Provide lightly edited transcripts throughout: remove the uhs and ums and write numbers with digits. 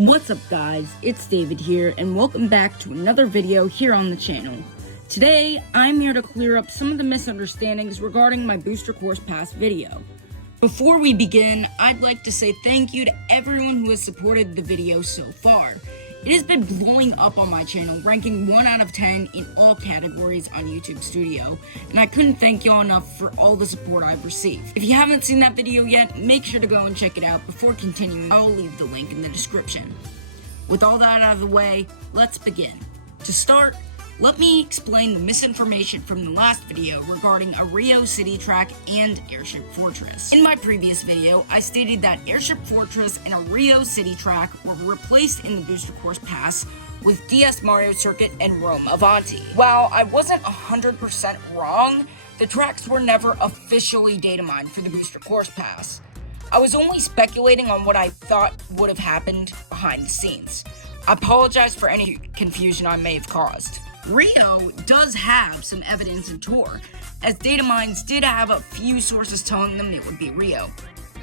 What's up guys, it's David here, and welcome back to another video here on the channel. Today, I'm here to clear up some of the misunderstandings regarding my Booster Course Pass video. Before we begin, I'd like to say thank you to everyone who has supported the video so far. It has been blowing up on my channel, ranking 1 out of 10 in all categories on YouTube Studio, and I couldn't thank y'all enough for all the support I've received. If you haven't seen that video yet, make sure to go and check it out. Before continuing, I'll leave the link in the description. With all that out of the way, let's begin. To start, let me explain the misinformation from the last video regarding a Rio City track and Airship Fortress. In my previous video, I stated that Airship Fortress and a Rio City track were replaced in the Booster Course Pass with DS Mario Circuit and Rome Avanti. While I wasn't 100% wrong, the tracks were never officially data mined for the Booster Course Pass. I was only speculating on what I thought would have happened behind the scenes. I apologize for any confusion I may have caused. Rio does have some evidence in Tour, as data mines did have a few sources telling them it would be Rio.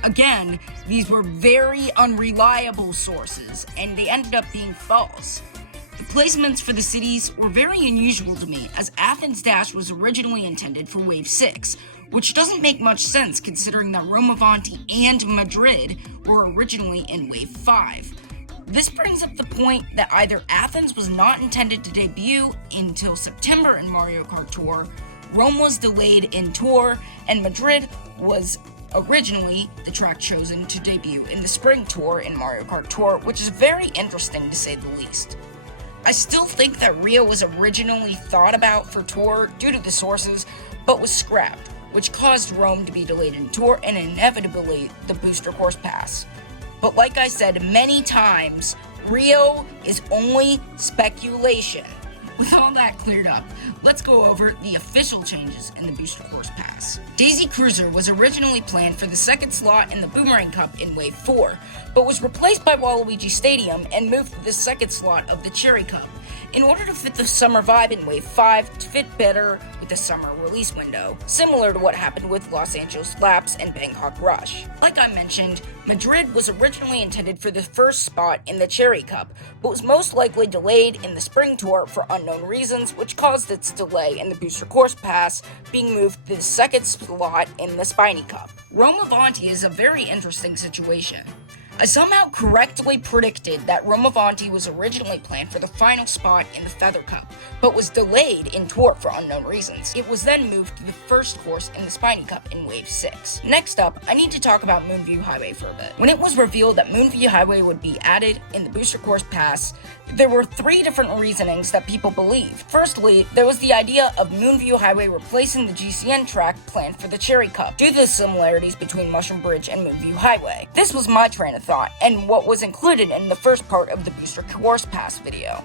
Again, these were very unreliable sources, and they ended up being false. The placements for the cities were very unusual to me, as Athens Dash was originally intended for Wave 6, which doesn't make much sense considering that Rome Avanti and Madrid were originally in Wave 5. This brings up the point that either Athens was not intended to debut until September in Mario Kart Tour, Rome was delayed in Tour, and Madrid was originally the track chosen to debut in the Spring Tour in Mario Kart Tour, which is very interesting to say the least. I still think that Rio was originally thought about for Tour due to the sources, but was scrapped, which caused Rome to be delayed in Tour and inevitably the Booster Course Pass. But like I said many times, Rio is only speculation. With all that cleared up, let's go over the official changes in the Booster Course Pass. Daisy Cruiser was originally planned for the second slot in the Boomerang Cup in Wave 4, but was replaced by Waluigi Stadium and moved to the second slot of the Cherry Cup, in order to fit the summer vibe in Wave 5 to fit better with the summer release window, similar to what happened with Los Angeles Laps and Bangkok Rush. Like I mentioned, Madrid was originally intended for the first spot in the Cherry Cup, but was most likely delayed in the Spring Tour for unknown reasons, which caused its delay in the Booster Course Pass, being moved to the second slot in the Spiny Cup. Rome Avanti is a very interesting situation. I somehow correctly predicted that Rome Avanti was originally planned for the final spot in the Feather Cup, but was delayed in Tour for unknown reasons. It was then moved to the first course in the Spiny Cup in Wave 6. Next up, I need to talk about Moonview Highway for a bit. When it was revealed that Moonview Highway would be added in the Booster Course Pass, there were 3 different reasonings that people believed. Firstly, there was the idea of Moonview Highway replacing the GCN track planned for the Cherry Cup, due to the similarities between Mushroom Bridge and Moonview Highway. This was my train of thought, and what was included in the first part of the Booster Course Pass video.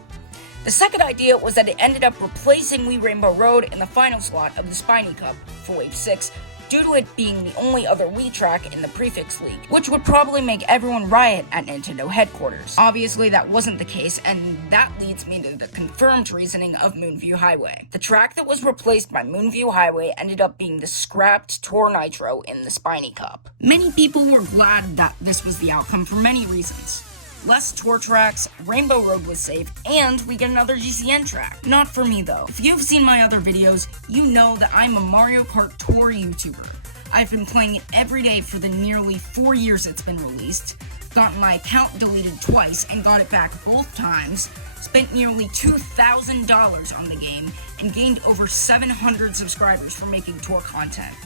The second idea was that it ended up replacing Wii Rainbow Road in the final slot of the Spiny Cup for Wave 6, due to it being the only other Wii track in the Prefix League, which would probably make everyone riot at Nintendo headquarters. Obviously, that wasn't the case, and that leads me to the confirmed reasoning of Moonview Highway. The track that was replaced by Moonview Highway ended up being the scrapped Tour Nitro in the Spiny Cup. Many people were glad that this was the outcome for many reasons. Less tour tracks, Rainbow Road was saved, and we get another GCN track. Not for me though. If you've seen my other videos, you know that I'm a Mario Kart Tour YouTuber. I've been playing it every day for the nearly 4 years it's been released, gotten my account deleted twice and got it back both times, spent nearly $2,000 on the game, and gained over 700 subscribers for making tour content.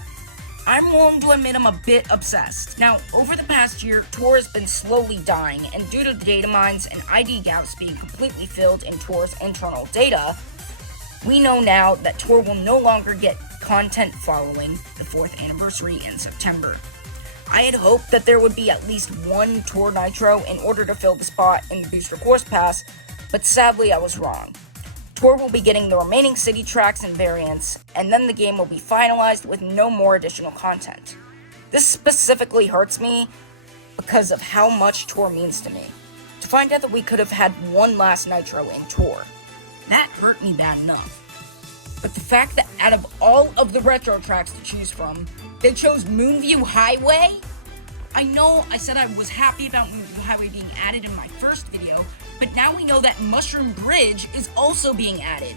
I'm willing to admit I'm a bit obsessed. Now, over the past year, Tour has been slowly dying, and due to the data mines and ID gaps being completely filled in Tour's internal data, we know now that Tour will no longer get content following the 4th anniversary in September. I had hoped that there would be at least one Tour Nitro in order to fill the spot in the Booster Course Pass, but sadly I was wrong. Tour will be getting the remaining city tracks and variants, and then the game will be finalized with no more additional content. This specifically hurts me because of how much Tour means to me. To find out that we could have had one last Nitro in Tour, that hurt me bad enough. But the fact that out of all of the retro tracks to choose from, they chose Moonview Highway? I know I said I was happy about Moonview Highway being added in my first video, but now we know that Mushroom Bridge is also being added.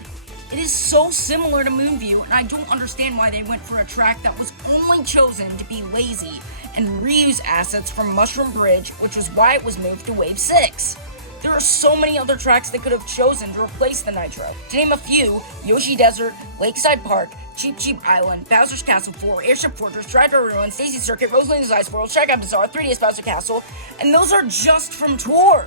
It is so similar to Moonview, and I don't understand why they went for a track that was only chosen to be lazy and reuse assets from Mushroom Bridge, which was why it was moved to Wave 6. There are so many other tracks they could have chosen to replace the Nitro. To name a few, Yoshi Desert, Lakeside Park, Cheap Cheap Island, Bowser's Castle 4, Airship Fortress, Drive to Ruins, Daisy Circuit, Rosalina's Ice World, Strikeout Bazaar, 3DS Bowser Castle, and those are just from Tour.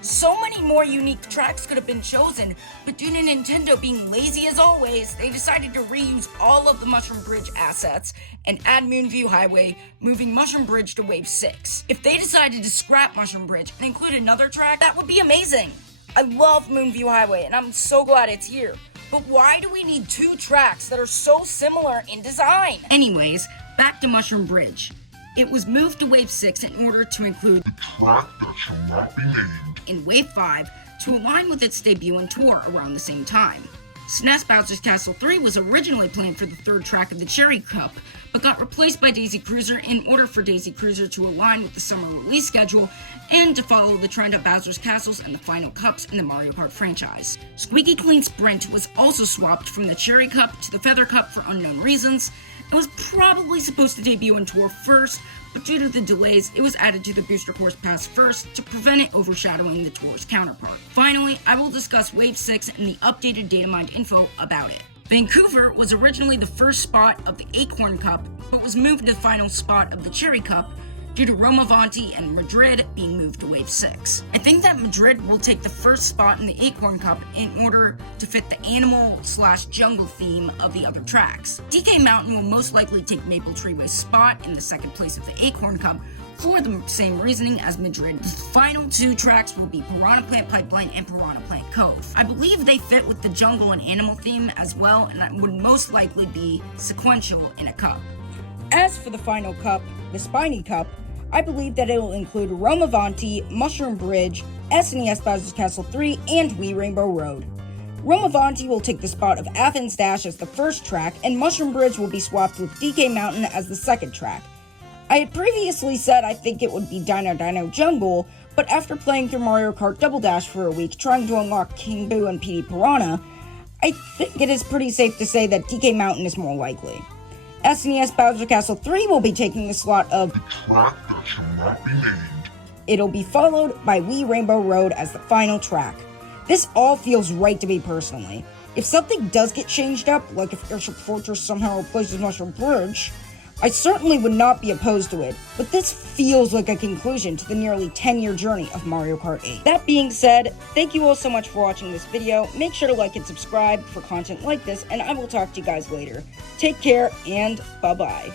So many more unique tracks could have been chosen, but due to Nintendo being lazy as always, they decided to reuse all of the Mushroom Bridge assets and add Moonview Highway, moving Mushroom Bridge to Wave 6. If they decided to scrap Mushroom Bridge and include another track, that would be amazing. I love Moonview Highway, and I'm so glad it's here. But why do we need two tracks that are so similar in design? Anyways, back to Mushroom Bridge. It was moved to Wave 6 in order to include the track that shall not be named in Wave 5 to align with its debut in Tour around the same time. SNES Bowser's Castle 3 was originally planned for the third track of the Cherry Cup, but got replaced by Daisy Cruiser in order for Daisy Cruiser to align with the summer release schedule and to follow the trend of Bowser's Castles and the final cups in the Mario Kart franchise. Squeaky Clean Sprint was also swapped from the Cherry Cup to the Feather Cup for unknown reasons. It was probably supposed to debut in Tour first, but due to the delays, it was added to the Booster Course Pass first to prevent it overshadowing the Tour's counterpart. Finally, I will discuss Wave 6 and the updated data mined info about it. Vancouver was originally the first spot of the Acorn Cup, but was moved to the final spot of the Cherry Cup due to Romavanti and Madrid being moved to Wave 6. I think that Madrid will take the first spot in the Acorn Cup in order to fit the animal/jungle theme of the other tracks. DK Mountain will most likely take Maple Treeway's spot in the second place of the Acorn Cup for the same reasoning as Madrid. The final two tracks will be Piranha Plant Pipeline and Piranha Plant Cove. I believe they fit with the jungle and animal theme as well, and would most likely be sequential in a cup. As for the final cup, the Spiny Cup, I believe that it will include Romavanti, Mushroom Bridge, SNES Bowser's Castle 3, and Wii Rainbow Road. Romavanti will take the spot of Athens Dash as the first track, and Mushroom Bridge will be swapped with DK Mountain as the second track. I had previously said I think it would be Dino Dino Jungle, but after playing through Mario Kart Double Dash for a week trying to unlock King Boo and PD Piranha, I think it is pretty safe to say that DK Mountain is more likely. SNES Bowser Castle 3 will be taking the slot of the track that shall not be named. It'll be followed by Wii Rainbow Road as the final track. This all feels right to me personally. If something does get changed up, like if Airship Fortress somehow replaces Mushroom Bridge, I certainly would not be opposed to it, but this feels like a conclusion to the nearly 10-year journey of Mario Kart 8. That being said, thank you all so much for watching this video. Make sure to like and subscribe for content like this, and I will talk to you guys later. Take care, and bye-bye.